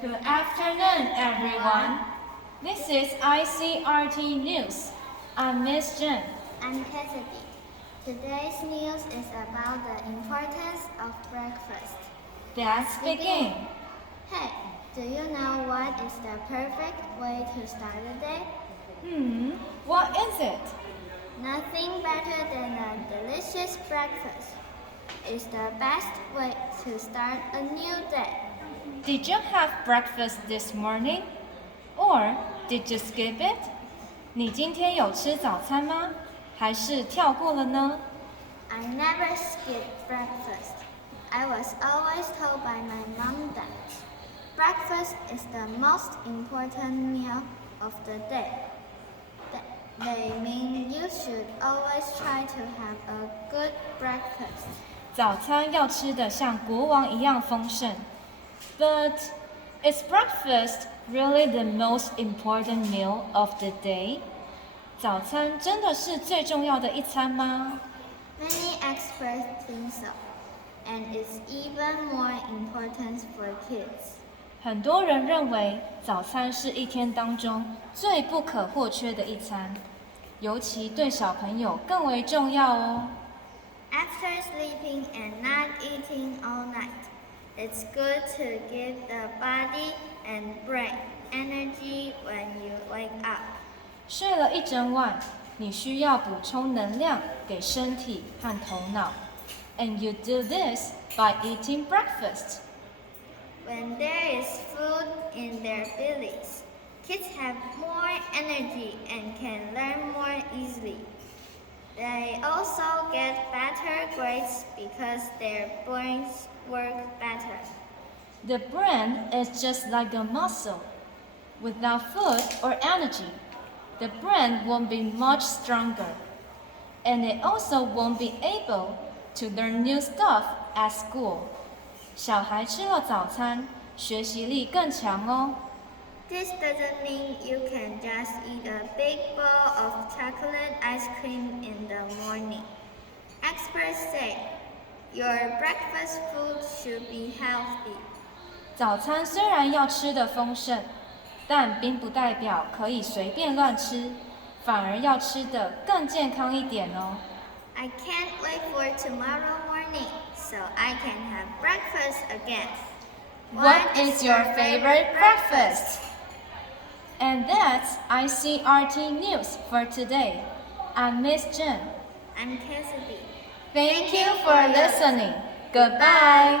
Good afternoon, everyone. This is ICRT News. I'm Miss Jen. I'm Cassidy. Today's news is about the importance of breakfast. Let's begin. Hey, do you know what is the perfect way to start the day? What is it? Nothing better than a delicious breakfast. It's the best way to start a new day. Did you have breakfast this morning? Or did you skip it? 你今天有吃早餐吗？还是跳过了呢？ I never skip breakfast. I was always told by my mom that breakfast is the most important meal of the day. They mean you should always try to have a good breakfast. 早餐要吃得像国王一样丰盛。But is breakfast really the most important meal of the day? 早餐真的是最重要的一餐吗？ Many experts think so, and it's even more important for kids. 很多人认为早餐是一天当中最不可或缺的一餐，尤其对小朋友更为重要哦。After sleeping and not eating all night, it's good to give the body and brain energy when you wake up. 睡了一整晚，你需要补充能量给身体和头脑。And you do this by eating breakfast. When there is food in their bellies, kids have more energy and can learn more easily. They also get better grades because their brains work better. The brain is just like a muscle. Without food or energy, the brain won't be much stronger. And it also won't be able to learn new stuff at school. 小孩吃了早餐，学习力更强哦。This doesn't mean you can just eat a big bowl of chocolate ice cream in the morning. Experts say your breakfast food should be healthy. 早餐虽然要吃得丰盛，但并不代表可以随便乱吃，反而要吃得更健康一点哦。I can't wait for tomorrow morning so I can have breakfast again. What is your favorite breakfast? And that's ICRT News for today. I'm Miss Jen. I'm Cassidy. Thank you for listening. Goodbye.